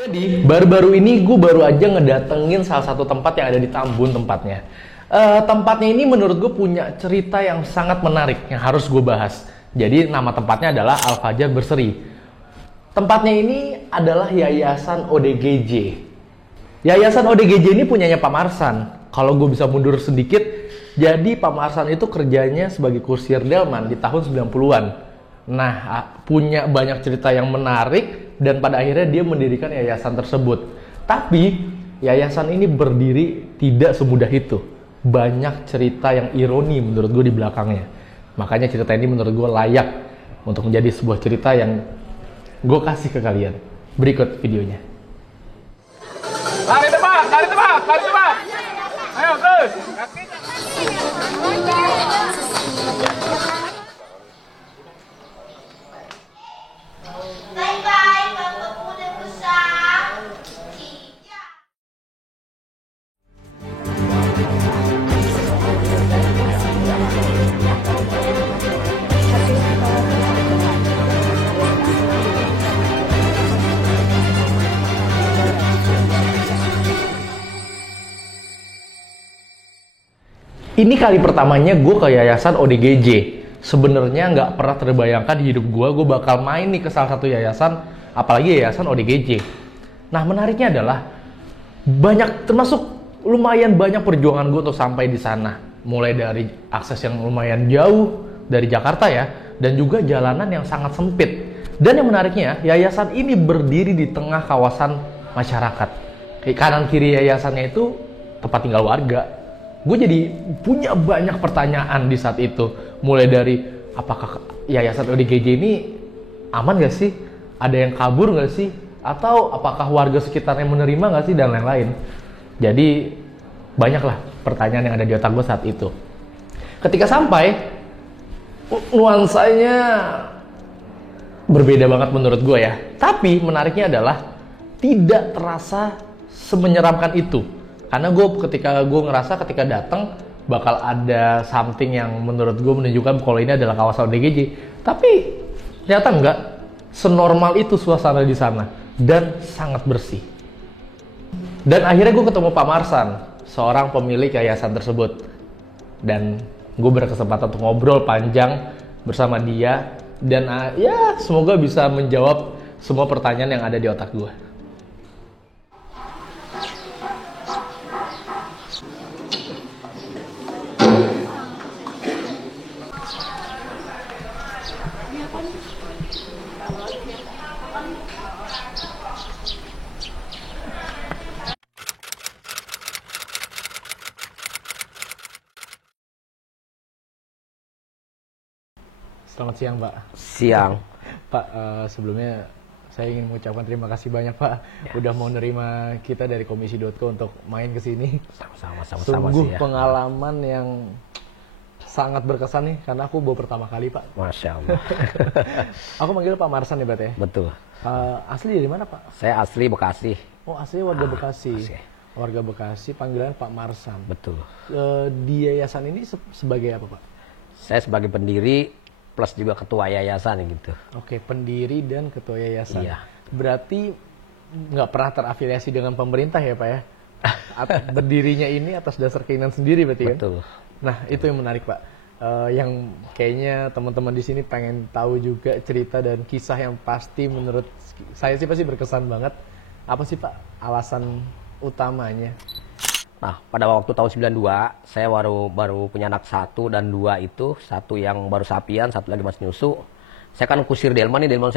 Jadi, baru-baru ini gue baru aja ngedatengin salah satu tempat yang ada di Tambun tempatnya. Tempatnya ini menurut gue punya cerita yang sangat menarik yang harus gue bahas. Jadi, nama tempatnya adalah Al Fajar Berseri. Tempatnya ini adalah Yayasan ODGJ. Yayasan ODGJ ini punyanya Pak Marsan. Kalau gue bisa mundur sedikit, jadi Pak Marsan itu kerjanya sebagai kusir delman di tahun 90-an. Nah, punya banyak cerita yang menarik dan pada akhirnya dia mendirikan yayasan tersebut. Tapi, yayasan ini berdiri tidak semudah itu. Banyak cerita yang ironi menurut gue di belakangnya. Makanya cerita ini menurut gue layak untuk menjadi sebuah cerita yang gue kasih ke kalian. Berikut videonya. Lari tebak, lari tebak, lari tebak. Ayo terus. Bye-bye, bapakmu udah besar. Iya. Ini kali pertamanya gue ke yayasan ODGJ. Sebenarnya nggak pernah terbayangkan di hidup gue bakal main nih ke salah satu yayasan, apalagi yayasan ODGJ. Nah, menariknya adalah termasuk lumayan banyak perjuangan gue untuk sampai di sana. Mulai dari akses yang lumayan jauh dari Jakarta ya, dan juga jalanan yang sangat sempit. Dan yang menariknya, yayasan ini berdiri di tengah kawasan masyarakat. Kanan kiri yayasannya itu tempat tinggal warga. Gue jadi punya banyak pertanyaan di saat itu. Mulai dari, apakah yayasan ODGJ ini aman gak sih? Ada yang kabur gak sih? Atau apakah warga sekitarnya menerima gak sih? Dan lain-lain. Jadi, banyaklah pertanyaan yang ada di otak gue saat itu. Ketika sampai, nuansanya berbeda banget menurut gue ya. Tapi menariknya adalah tidak terasa semenyeramkan itu. Karena ketika gue ngerasa ketika datang bakal ada something yang menurut gue menunjukkan kalau ini adalah kawasan ODGJ. Tapi ternyata enggak. Senormal itu suasana di sana dan sangat bersih. Dan akhirnya gue ketemu Pak Marsan, seorang pemilik yayasan tersebut. Dan gue berkesempatan untuk ngobrol panjang bersama dia. Dan ya semoga bisa menjawab semua pertanyaan yang ada di otak gue. Selamat siang, Pak. Siang. Pak, sebelumnya saya ingin mengucapkan terima kasih banyak, Pak. Ya. Udah mau nerima kita dari Komisi.co untuk main ke sini. Sama-sama Sungguh sih ya. pengalaman yang sangat berkesan nih, karena aku baru pertama kali, Pak. Masya Allah. Aku manggil Pak Marsan ya, Pak ya? Betul. Asli dari mana, Pak? Saya asli Bekasi. Oh, asli warga Bekasi. Bekasi. Warga Bekasi, panggilan Pak Marsan. Betul. Di yayasan ini sebagai apa, Pak? Saya sebagai pendiri plus juga ketua yayasan gitu. Oke, pendiri dan ketua yayasan. Iya. Berarti nggak pernah terafiliasi dengan pemerintah ya, Pak ya? Berdirinya ini atas dasar keinginan sendiri berarti kan? Betul. Nah, itu yang menarik, Pak. Yang kayaknya teman-teman di sini pengen tahu juga cerita dan kisah yang pasti menurut saya sih pasti berkesan banget. Apa sih, Pak, alasan utamanya? Nah, pada waktu tahun 92, saya baru punya anak 1 dan 2 itu. 1 yang baru sapian, 1 lagi masih nyusu. Saya kan kusir delman nih, delman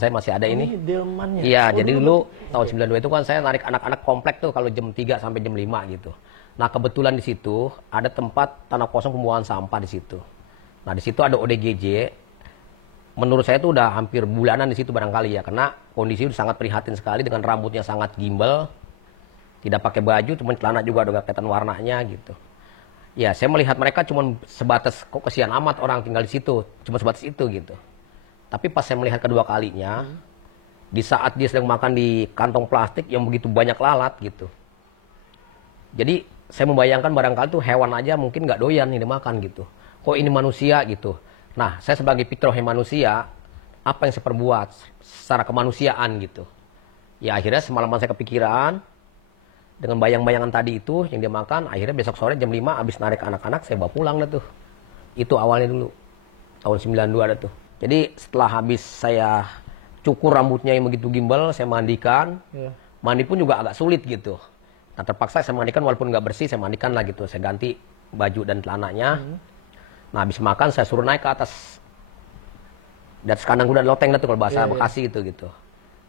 saya masih ada ini. Ini delmannya? Iya, Oh, jadi dulu tahun 92 itu kan saya narik anak-anak komplek tuh kalau jam 3 sampai jam 5 gitu. Nah, kebetulan di situ ada tempat tanah kosong pembuangan sampah di situ. Nah, di situ ada ODGJ. Menurut saya itu udah hampir bulanan di situ barangkali ya, karena kondisi udah sangat prihatin sekali dengan rambutnya sangat gimbal. Tidak pakai baju, cuma celana juga udah gak kelihatan warnanya gitu. Ya, saya melihat mereka cuma sebatas, kok kesian amat orang tinggal di situ. Cuma sebatas itu gitu. Tapi pas saya melihat kedua kalinya, di saat dia sedang makan di kantong plastik yang begitu banyak lalat gitu. Jadi, saya membayangkan barangkali tuh hewan aja mungkin gak doyan ini makan gitu. Kok ini manusia gitu. Nah, saya sebagai fitrah manusia, apa yang saya perbuat secara kemanusiaan gitu. Ya akhirnya semalaman saya kepikiran dengan bayang-bayangan tadi itu yang dia makan. Akhirnya besok sore jam 5 abis narik anak-anak saya bawa pulang dah tuh. Itu awalnya dulu tahun 92 dah tuh. Jadi setelah habis saya cukur rambutnya yang begitu gimbal, saya mandikan. Iya. Mandi pun juga agak sulit gitu. Nah terpaksa saya mandikan walaupun nggak bersih, saya mandikan lah gitu. Saya ganti baju dan celananya. Nah habis makan saya suruh naik ke atas. Di atas kandang kuda loteng dah tuh kalau bahasa Bekasi itu gitu.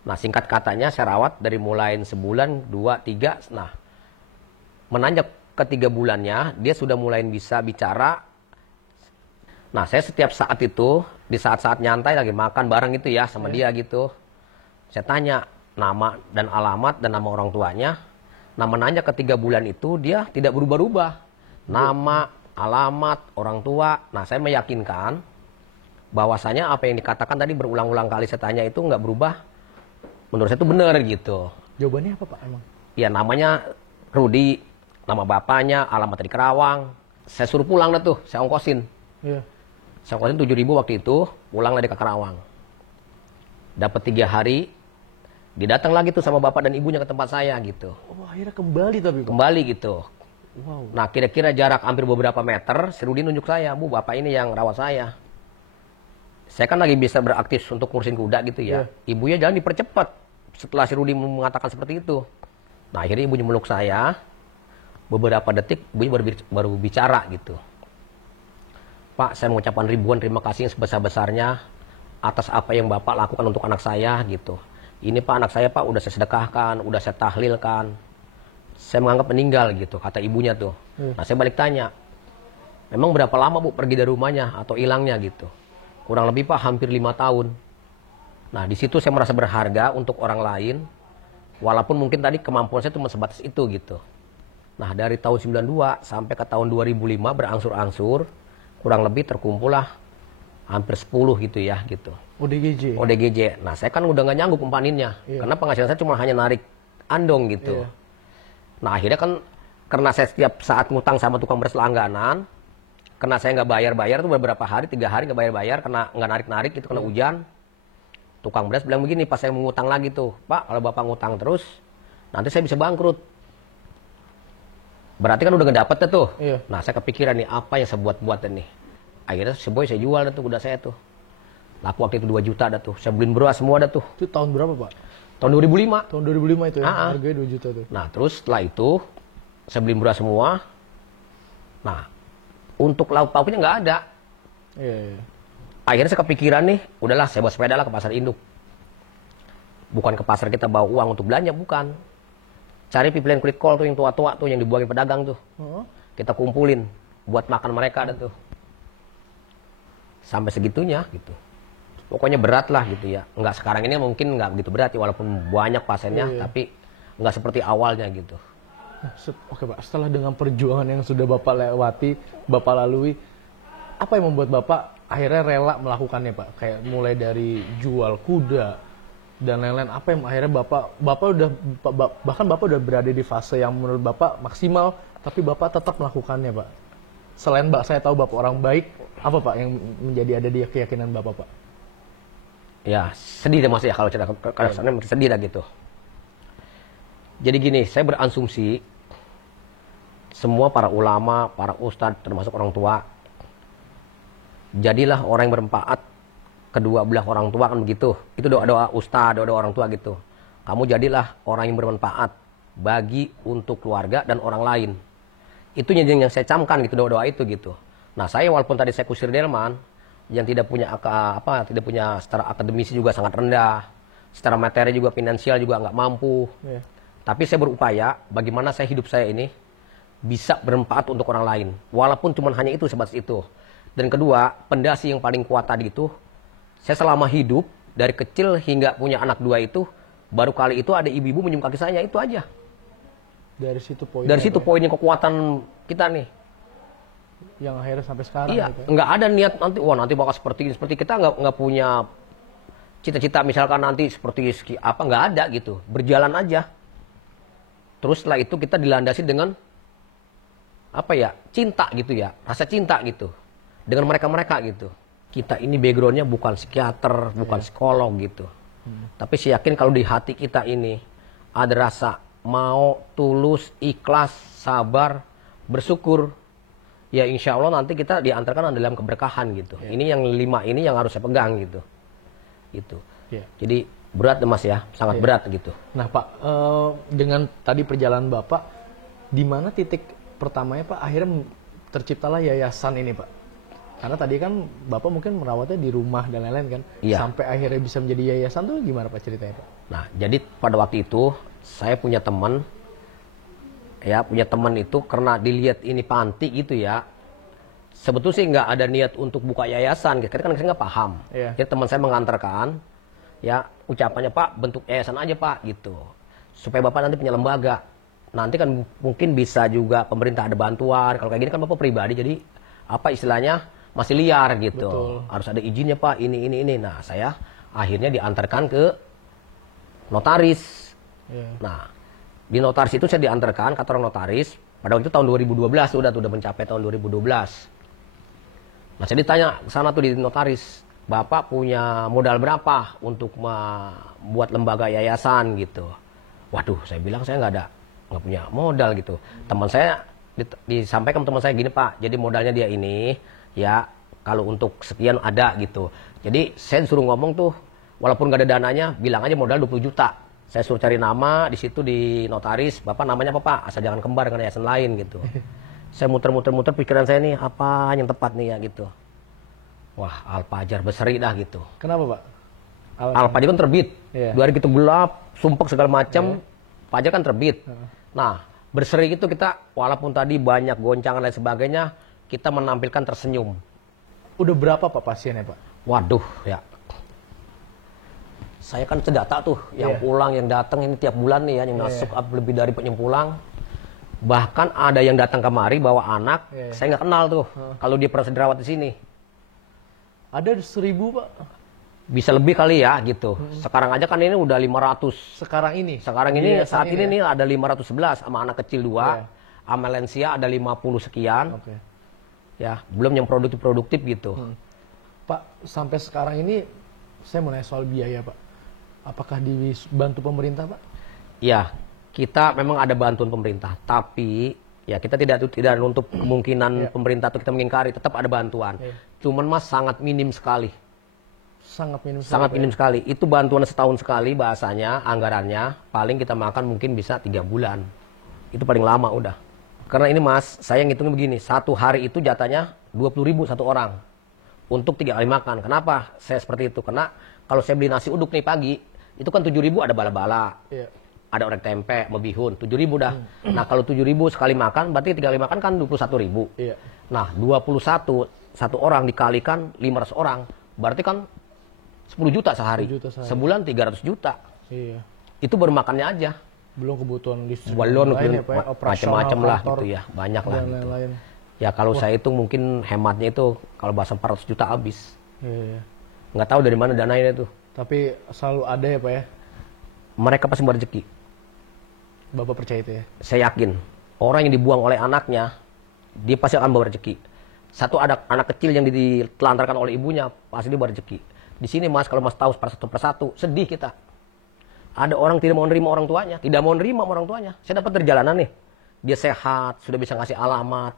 Nah singkat katanya saya rawat dari mulai sebulan, 2, 3. Nah menanjak ke 3 bulannya dia sudah mulai bisa bicara. Nah saya setiap saat itu, di saat-saat nyantai lagi makan bareng itu ya sama dia gitu. Saya tanya nama dan alamat dan nama orang tuanya. Nah menanjak ke 3 bulan itu dia tidak berubah-ubah. Nama, alamat, orang tua. Nah saya meyakinkan bahwasanya apa yang dikatakan tadi berulang-ulang kali saya tanya itu nggak berubah. Menurut saya itu benar gitu. Jawabannya apa Pak emang? Ya namanya Rudi, nama bapaknya, alamat di Kerawang. Saya suruh pulang dah tuh, saya ongkosin. Iya. Saya ongkosin 7.000 waktu itu, pulang dari ke Kerawang. Dapat 3 hari, didatang lagi tuh sama bapak dan ibunya ke tempat saya gitu. Oh akhirnya kembali tapi Pak? Kembali gitu. Wow. Nah kira-kira jarak hampir beberapa meter, si Rudi nunjuk saya, Bu bapak ini yang rawat saya. Saya kan lagi bisa beraktif untuk ngurusin kuda gitu ya. Ibunya jalan dipercepat. Setelah si Rudi mengatakan seperti itu. Nah akhirnya ibunya meluk saya. Beberapa detik ibunya baru bicara gitu. Pak saya mengucapkan ribuan terima kasih yang sebesar-besarnya atas apa yang Bapak lakukan untuk anak saya gitu. Ini Pak anak saya Pak udah saya sedekahkan, udah saya tahlilkan. Saya menganggap meninggal gitu kata ibunya tuh. Nah saya balik tanya. Memang berapa lama Bu pergi dari rumahnya atau hilangnya gitu. Kurang lebih Pak hampir 5 tahun. Nah di situ saya merasa berharga untuk orang lain. Walaupun mungkin tadi kemampuan saya cuma sebatas itu gitu. Nah dari tahun 92 sampai ke tahun 2005 berangsur-angsur. Kurang lebih terkumpul lah hampir 10 gitu ya gitu. ODGJ? ODGJ. Nah saya kan udah nggak nyanggup umpaninnya. Karena penghasilan saya cuma hanya narik andong gitu. Nah akhirnya kan karena saya setiap saat ngutang sama tukang beras langganan. Karena saya nggak bayar-bayar tuh beberapa hari, 3 hari nggak bayar-bayar karena nggak narik-narik gitu, kena hujan. Tukang beras bilang begini pas saya mengutang lagi tuh, Pak kalau Bapak ngutang terus, nanti saya bisa bangkrut. Berarti kan udah nggak dapet tuh. Nah saya kepikiran nih, apa yang saya buat-buat nih. Akhirnya si boy saya jual dah tuh kuda saya tuh. Laku waktu itu 2 juta dah tuh, saya beliin beras semua dah tuh. Itu tahun berapa Pak? Tahun 2005. Tahun 2005 itu ya, harganya 2 juta tuh. Nah terus setelah itu, saya beliin beras semua. Nah, untuk lauk pauknya nggak ada. Iya. Akhirnya saya kepikiran nih, udahlah saya bawa sepeda lah ke pasar induk. Bukan ke pasar kita bawa uang untuk belanja, bukan. Cari pipilan kulit kol tuh yang tua-tua tuh yang dibuangin pedagang tuh. Kita kumpulin buat makan mereka ada tuh. Sampai segitunya gitu. Pokoknya berat lah gitu ya. Nggak sekarang ini mungkin nggak begitu berat ya, walaupun banyak pasiennya, tapi nggak seperti awalnya gitu. Oke Pak, setelah dengan perjuangan yang sudah Bapak lewati, Bapak lalui, apa yang membuat Bapak akhirnya rela melakukannya Pak? Kayak mulai dari jual kuda dan lain-lain. Apa yang akhirnya Bapak udah bahkan Bapak udah berada di fase yang menurut Bapak maksimal, tapi Bapak tetap melakukannya Pak. Selain saya tahu Bapak orang baik, apa Pak yang menjadi ada di keyakinan Bapak Pak? Ya sedih deh Mas ya kalau cerita kesannya sedih dah gitu. Jadi gini, saya berasumsi semua para ulama, para ustadz, termasuk orang tua, jadilah orang yang bermanfaat kedua belah orang tua kan begitu. Itu doa-doa ustadz, doa-doa orang tua gitu. Kamu jadilah orang yang bermanfaat bagi untuk keluarga dan orang lain. Itu yang saya camkan gitu, doa-doa itu gitu. Nah saya walaupun tadi saya kusir delman, yang tidak punya tidak punya secara akademisi juga sangat rendah, secara materi juga finansial juga nggak mampu. Tapi saya berupaya bagaimana hidup saya ini bisa bermanfaat untuk orang lain. Walaupun cuma hanya itu, sebatas itu. Dan kedua, pondasi yang paling kuat tadi itu, saya selama hidup, dari kecil hingga punya anak 2 itu, baru kali itu ada ibu-ibu menyium kaki saya, itu aja. Dari situ poinnya. Dari situ poinnya kekuatan kita nih. Yang akhirnya sampai sekarang. Iya, gitu. nggak ada niat nanti bakal seperti ini. Seperti kita nggak punya cita-cita misalkan nanti seperti apa, nggak ada gitu. Berjalan aja. Terus setelah itu kita dilandasi dengan cinta gitu ya, rasa cinta gitu dengan mereka gitu. Kita ini backgroundnya bukan psikiater, bukan psikolog gitu. Tapi saya yakin kalau di hati kita ini ada rasa mau, tulus, ikhlas, sabar, bersyukur, ya insya Allah nanti kita diantarkan dalam keberkahan gitu. Ini yang 5 ini yang harus saya pegang gitu. Gitu. Jadi berat Mas ya, sangat berat gitu. Nah Pak, dengan tadi perjalanan Bapak, di mana titik pertamanya Pak akhirnya terciptalah yayasan ini Pak? Karena tadi kan Bapak mungkin merawatnya di rumah dan lain-lain kan, sampai akhirnya bisa menjadi yayasan tuh gimana Pak ceritanya Pak? Nah, jadi pada waktu itu saya punya teman, itu karena dilihat ini panti gitu ya. Sebetulnya sih nggak ada niat untuk buka yayasan, karena kan saya nggak paham. Jadi teman saya mengantarkan, ya ucapannya Pak bentuk yayasan aja Pak gitu, supaya Bapak nanti punya lembaga. Nanti kan mungkin bisa juga pemerintah ada bantuan. Kalau kayak gini kan Bapak pribadi, jadi apa istilahnya masih liar gitu. Betul. Harus ada izinnya Pak, ini. Nah, saya akhirnya diantarkan ke notaris. Nah, di notaris itu saya diantarkan kata orang notaris. Pada waktu itu tahun 2012 udah mencapai tahun 2012. Nah, saya ditanya ke sana tuh di notaris, Bapak punya modal berapa untuk membuat lembaga yayasan gitu. Waduh, saya bilang saya nggak punya modal gitu. Teman saya disampaikan teman saya gini Pak, jadi modalnya dia ini ya kalau untuk sekian ada gitu. Jadi saya disuruh ngomong tuh, walaupun gak ada dananya, bilang aja modal 20 juta. Saya suruh cari nama di situ di notaris, Bapak namanya apa Pak? Asal jangan kembar dengan yayasan lain gitu. Saya muter-muter pikiran saya nih, apa yang tepat nih ya gitu. Wah, Al-Fajar Besri dah gitu. Kenapa Pak? Al-Fajar kan terbit. Dua hari gitu gelap, sumpek segala macam. Fajar kan terbit. Nah, Berseri itu kita, walaupun tadi banyak goncangan dan sebagainya, kita menampilkan tersenyum. Udah berapa Pak pasiennya Pak? Waduh, ya. Saya kan cedata tuh, yang pulang, yang datang ini tiap bulan nih ya, yang masuk lebih dari yang pulang. Bahkan ada yang datang kemari bawa anak, saya nggak kenal tuh. Kalau dia pernah dirawat di sini. Ada 1000 Pak? Bisa lebih kali ya gitu. Sekarang aja kan ini udah 500. Sekarang ini? Sekarang ini saat ini nih ada 511 sama anak kecil 2. Sama lansia ada 50 sekian. Ya, belum yang produktif gitu. Pak, sampai sekarang ini saya mau nanya soal biaya Pak. Apakah dibantu pemerintah Pak? Ya, kita memang ada bantuan pemerintah, tapi ya kita tidak menutup kemungkinan pemerintah atau kita mengingkari, tetap ada bantuan. Cuman Mas sangat minim sekali. Sangat minim sekali. Itu bantuan setahun sekali bahasanya, anggarannya paling kita makan mungkin bisa 3 bulan. Itu paling lama udah. Karena ini Mas, saya ngitungnya begini, satu hari itu jatahnya 20.000 satu orang untuk 3 kali makan. Kenapa saya seperti itu? Karena kalau saya beli nasi uduk nih pagi, itu kan 7.000 ada bala-bala, ada orek tempe, mebihun, 7.000 dah. Nah kalau 7.000 sekali makan, berarti 3 kali makan kan 21.000. Nah 21 satu orang dikalikan 500 orang, berarti kan 10 juta sehari. Sebulan 300 juta. Itu baru makannya aja. Belum kebutuhan listrik. Belum macam-macam lah gitu ya, banyak lah gitu. Ya kalau saya itu mungkin hematnya itu kalau bahasa 400 juta habis. Nggak tahu dari mana dananya itu. Tapi selalu ada ya Pak ya? Mereka pasti berrezeki. Bapak percaya itu ya? Saya yakin. Orang yang dibuang oleh anaknya, dia pasti akan bawa rezeki. Satu ada anak kecil yang ditelantarkan oleh ibunya, pasti dia bawa rezeki. Di sini Mas, kalau Mas tahu satu persatu, sedih kita. Ada orang tidak mau nerima orang tuanya, tidak mau nerima orang tuanya. Saya dapat dari jalanan nih, dia sehat, sudah bisa ngasih alamat.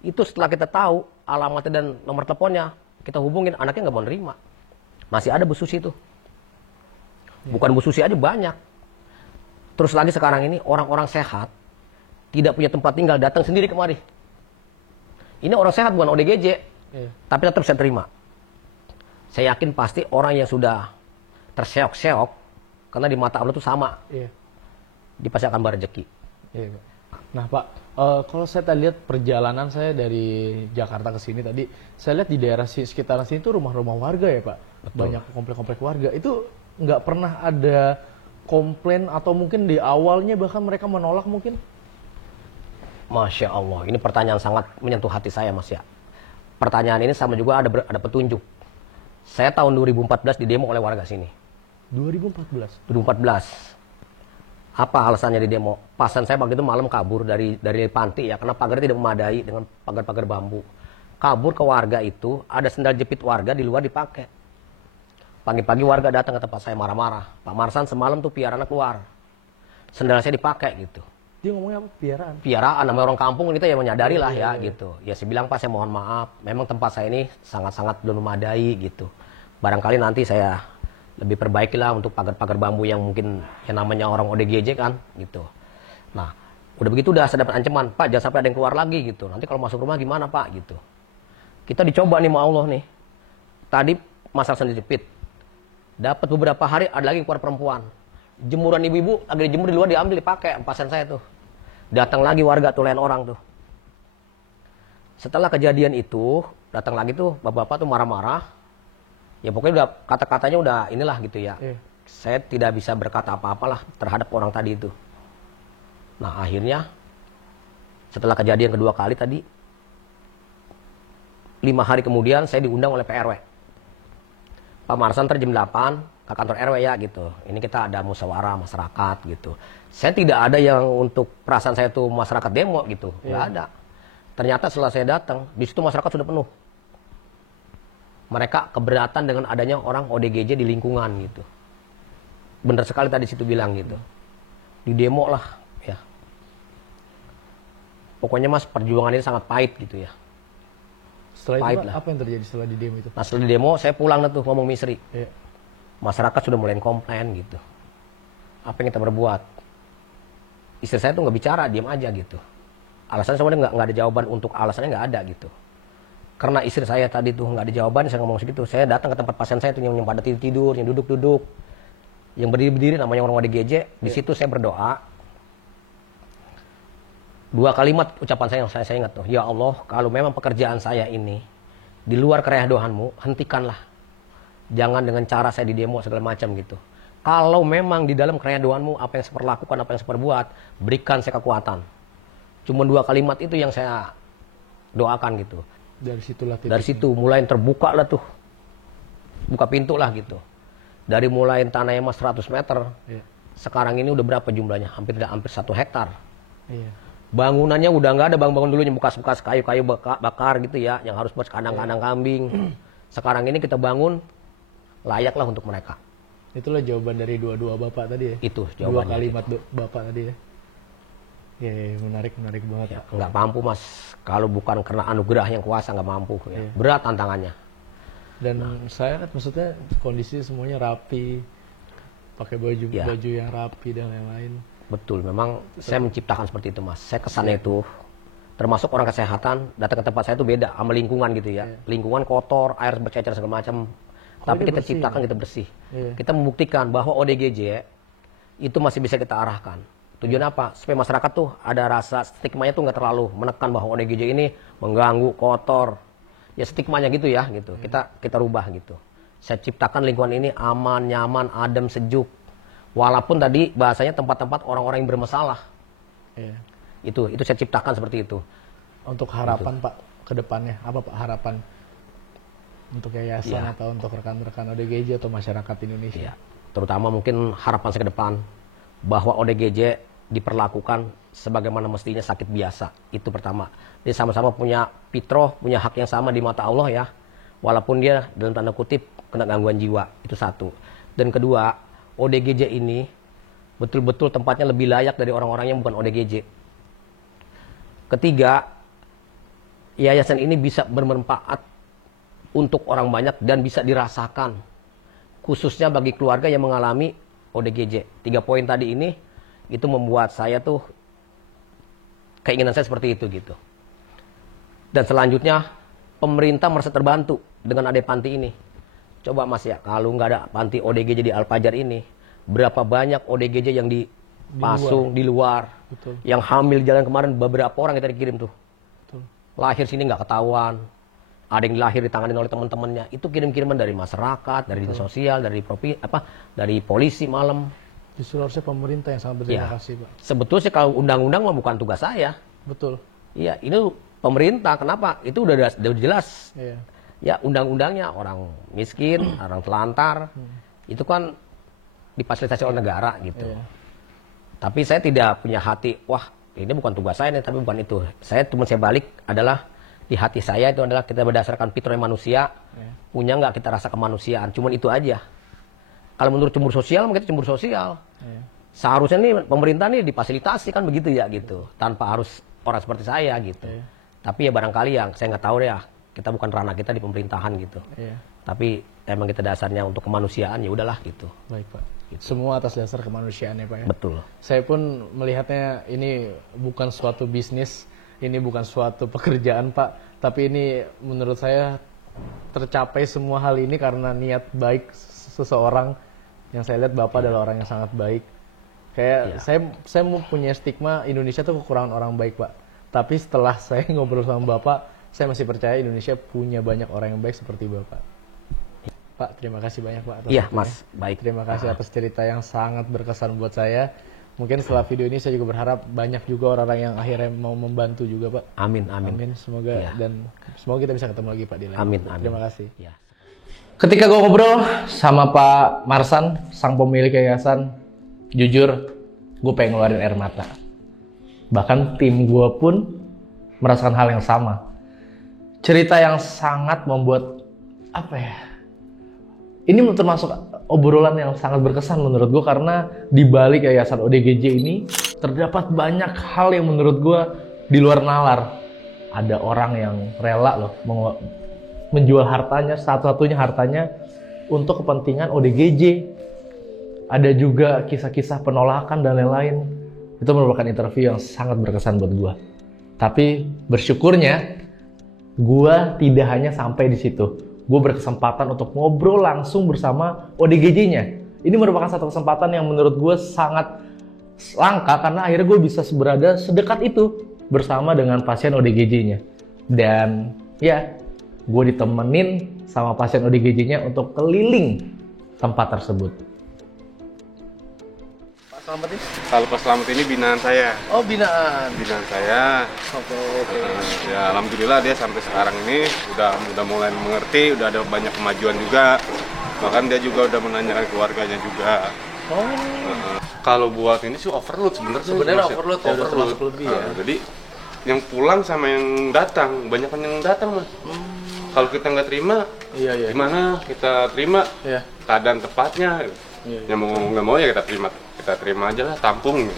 Itu setelah kita tahu alamatnya dan nomor teleponnya, kita hubungin, anaknya nggak mau nerima. Masih ada Bu Susi itu. Bukan Bu Susi aja, banyak. Terus lagi sekarang ini orang-orang sehat, tidak punya tempat tinggal, datang sendiri kemari. Ini orang sehat bukan ODGJ, tapi tetap saya terima. Saya yakin pasti orang yang sudah terseok-seok, karena di mata Allah itu sama, dia pasti akan berrezeki. Nah Pak, kalau saya tadi lihat perjalanan saya dari Jakarta ke sini tadi, saya lihat di daerah sekitaran sini itu rumah-rumah warga ya Pak. Betul. Banyak komplek-komplek warga. Itu nggak pernah ada komplain atau mungkin di awalnya bahkan mereka menolak mungkin? Masya Allah, ini pertanyaan sangat menyentuh hati saya Mas ya. Pertanyaan ini sama juga ada petunjuk. Saya tahun 2014 didemo oleh warga sini. 2014? 2014. Apa alasannya di demo? Pasan saya waktu itu malam kabur dari panti ya, karena pagar tidak memadai dengan pagar-pagar bambu. Kabur ke warga itu, ada sendal jepit warga di luar dipakai. Pagi-pagi warga datang ke tempat saya marah-marah. Pak Marsan semalam tuh piaraan keluar. Sendal saya dipakai gitu. Dia ngomongnya apa? Piaraan. Piaraan, namanya orang kampung gitu ya menyadari lah ya gitu. Ya saya bilang, Pak, saya mohon maaf. Memang tempat saya ini sangat-sangat belum memadai gitu. Barangkali nanti saya lebih perbaiki lah untuk pagar-pagar bambu yang mungkin yang namanya orang ODGJ kan gitu. Nah, udah begitu udah saya dapat ancaman, Pak, jangan sampai ada yang keluar lagi gitu. Nanti kalau masuk rumah gimana, Pak, gitu. Kita dicoba nih sama Allah nih. Tadi masalah sendiri jepit. Dapat beberapa hari ada lagi keluar perempuan. Jemuran ibu-ibu lagi dijemur di luar diambil dipakai pasien saya tuh. Datang lagi warga tuh lain orang tuh. Setelah kejadian itu, datang lagi tuh bapak-bapak tuh marah-marah. Ya pokoknya udah kata-katanya udah inilah gitu ya. Saya tidak bisa berkata apa-apalah terhadap orang tadi itu. Nah akhirnya setelah kejadian kedua kali tadi, 5 hari kemudian saya diundang oleh PRW. Pak Marsan jam 8 ke kantor RW ya gitu. Ini kita ada musyawarah masyarakat gitu. Saya tidak ada yang untuk perasaan saya tuh masyarakat demo gitu. Nggak ada. Ternyata setelah saya datang, di situ masyarakat sudah penuh. Mereka keberatan dengan adanya orang ODGJ di lingkungan gitu. Bener sekali tadi situ bilang gitu. Di demo lah ya. Pokoknya Mas perjuangan ini sangat pahit gitu ya. Setelah Pahit itu lah. apa yang terjadi setelah di demo itu? Nah setelah di demo saya pulang tuh ngomong misri. Iya. Masyarakat sudah mulai komplain gitu. Apa yang kita berbuat? Istri saya tuh nggak bicara, diam aja gitu. Alasannya sebenarnya nggak ada jawaban untuk alasannya nggak ada gitu. Karena istri saya tadi tuh nggak ada jawaban, saya ngomong segitu. Saya datang ke tempat pasien saya tuh yang pada tidur, yang duduk-duduk, yang berdiri-berdiri namanya orang ODGJ. Di situ saya berdoa. 2 kalimat ucapan saya yang saya ingat tuh. Ya Allah, kalau memang pekerjaan saya ini di luar keredohanmu, hentikanlah. Jangan dengan cara saya di demo segala macam gitu. Kalau memang di dalam keredohanmu apa yang saya perlakukan, apa yang saya perbuat, berikan saya kekuatan. Cuma 2 kalimat itu yang saya doakan gitu. Dari situlah titik. Dari situ mulai terbuka lah tuh. Buka pintu lah gitu. Dari mulai tanahnya mas 100 meter. Iya. Sekarang ini udah berapa jumlahnya? Hampir 1 hektar. Iya. Bangunannya udah nggak ada bangun-bangun dulu yang bekas-bekas kayu-kayu bakar gitu ya. Yang harus buat kandang-kandang kambing. Sekarang ini kita bangun layaklah untuk mereka. Itulah jawaban dari dua bapak tadi ya. Itu 2 jawabannya. kalimat bapak tadi ya. Ya, menarik banget. Ya, nggak mampu mas. Kalau bukan karena anugerah yang kuasa nggak mampu. Ya. Iya. Berat tantangannya. Dan saya kan maksudnya kondisi semuanya rapi, pakai baju Ya. baju yang rapi dan lain-lain. Betul, memang saya menciptakan seperti itu mas. Saya kesannya itu, termasuk orang kesehatan, datang ke tempat saya itu beda sama lingkungan gitu ya. Lingkungan kotor, air bercecer segala macam. Tapi ini kita bersih, ciptakan, ya? kita bersih. Iya. Kita membuktikan bahwa ODGJ itu masih bisa kita arahkan. Tujuan apa? Supaya masyarakat tuh ada rasa stigmanya tuh nggak terlalu menekan bahwa ODGJ ini mengganggu, kotor. Ya stigmanya gitu ya, gitu. Kita rubah gitu. Saya ciptakan lingkungan ini aman, nyaman, adem, sejuk. Walaupun tadi bahasanya tempat-tempat orang-orang yang bermasalah. Iya. Itu saya ciptakan seperti itu. Untuk harapan Pak ke depannya, apa Pak harapan untuk yayasan Iya. atau untuk rekan-rekan ODGJ atau masyarakat Indonesia? Ya, terutama mungkin harapan saya ke depan bahwa ODGJ diperlakukan sebagaimana mestinya sakit biasa. Itu pertama. Dia sama-sama punya fitrah, punya hak yang sama di mata Allah ya. Walaupun dia dalam tanda kutip kena gangguan jiwa. Itu satu. Dan kedua, ODGJ ini betul-betul tempatnya lebih layak dari orang-orang yang bukan ODGJ. Ketiga, yayasan ini bisa bermanfaat untuk orang banyak dan bisa dirasakan. Khususnya bagi keluarga yang mengalami ODGJ. 3 poin tadi ini, itu membuat saya tuh, keinginan saya seperti itu gitu. Dan selanjutnya, pemerintah merasa terbantu dengan adanya panti ini. Coba mas ya, kalau nggak ada panti ODGJ di Al-Fajar ini, berapa banyak ODGJ yang dipasung di luar. Betul. Yang hamil jalan kemarin, beberapa orang yang tadi kirim tuh. Betul. Lahir sini nggak ketahuan. Ada yang lahir ditangani oleh teman-temannya. Itu kirim-kiriman dari masyarakat, dari dinas sosial, dari polisi malam. Justru harusnya pemerintah yang sangat berterima Ya. kasih Pak. Sebetulnya sih kalau undang-undang mah bukan tugas saya. Betul. Iya, ini pemerintah. Kenapa? Itu udah jelas. Iya. Ya undang-undangnya orang miskin, orang telantar, itu kan difasilitasi oleh negara gitu. Iya. Tapi saya tidak punya hati, wah ini bukan tugas saya nih, tapi bukan itu. Saya balik adalah di hati saya itu adalah kita berdasarkan fitrah manusia, punya nggak kita rasa kemanusiaan, cuman itu aja. Kalau menurut cemburu sosial, kita cemburu sosial. Seharusnya nih pemerintah nih difasilitasi kan begitu ya gitu, tanpa harus orang seperti saya gitu. Tapi ya barangkali yang saya nggak tahu deh ya, kita bukan ranah kita di pemerintahan gitu. Tapi emang kita dasarnya untuk kemanusiaan ya udahlah gitu. Baik Pak. Semua atas dasar kemanusiaan ya Pak ya. Betul. Saya pun melihatnya ini bukan suatu bisnis, ini bukan suatu pekerjaan Pak, tapi ini menurut saya tercapai semua hal ini karena niat baik seseorang. Yang saya lihat Bapak adalah orang yang sangat baik. Kayak saya mau punya stigma Indonesia tuh kekurangan orang baik Pak. Tapi setelah saya ngobrol sama Bapak, saya masih percaya Indonesia punya banyak orang yang baik seperti Bapak. Pak, terima kasih banyak Pak. Iya Mas, baik. Terima kasih atas cerita yang sangat berkesan buat saya. Mungkin setelah video ini saya juga berharap banyak juga orang-orang yang akhirnya mau membantu juga Pak. Amin, amin. Amin, semoga dan semoga kita bisa ketemu lagi Pak di lain. Amin, amin. Terima kasih. Ya. Ketika gue ngobrol sama Pak Marsan, sang pemilik yayasan, jujur gue pengen ngeluarin air mata. Bahkan tim gue pun merasakan hal yang sama. Cerita yang sangat membuat apa ya? Ini termasuk obrolan yang sangat berkesan menurut gue karena di balik yayasan ODGJ ini terdapat banyak hal yang menurut gue di luar nalar. Ada orang yang rela loh menjual hartanya, satu-satunya hartanya untuk kepentingan ODGJ. Ada juga kisah-kisah penolakan dan lain-lain. Itu merupakan interview yang sangat berkesan buat gue. Tapi bersyukurnya gue tidak hanya sampai di situ. Gue berkesempatan untuk ngobrol langsung bersama ODGJ-nya. Ini merupakan satu kesempatan yang menurut gue sangat langka karena akhirnya gue bisa berada sedekat itu bersama dengan pasien ODGJ-nya. Dan ya, gue ditemenin sama pasien ODGJ-nya untuk keliling tempat tersebut. Pak Slamet ini? Kalau Pak Slamet ini binaan saya. Oh, binaan. Binaan saya. Oke. Ya alhamdulillah dia sampai sekarang ini udah mulai mengerti, udah ada banyak kemajuan juga. Bahkan dia juga udah menanyakan keluarganya juga. Oh. Kalau buat ini sih overload sebenarnya. Sebenarnya overload ya, udah termasuk lebih ya. Jadi yang pulang sama yang datang, banyakan yang datang Mas. Kalau kita nggak terima, gimana kita terima keadaan tepatnya? Yang mau nggak mau ya kita terima aja lah, tampung.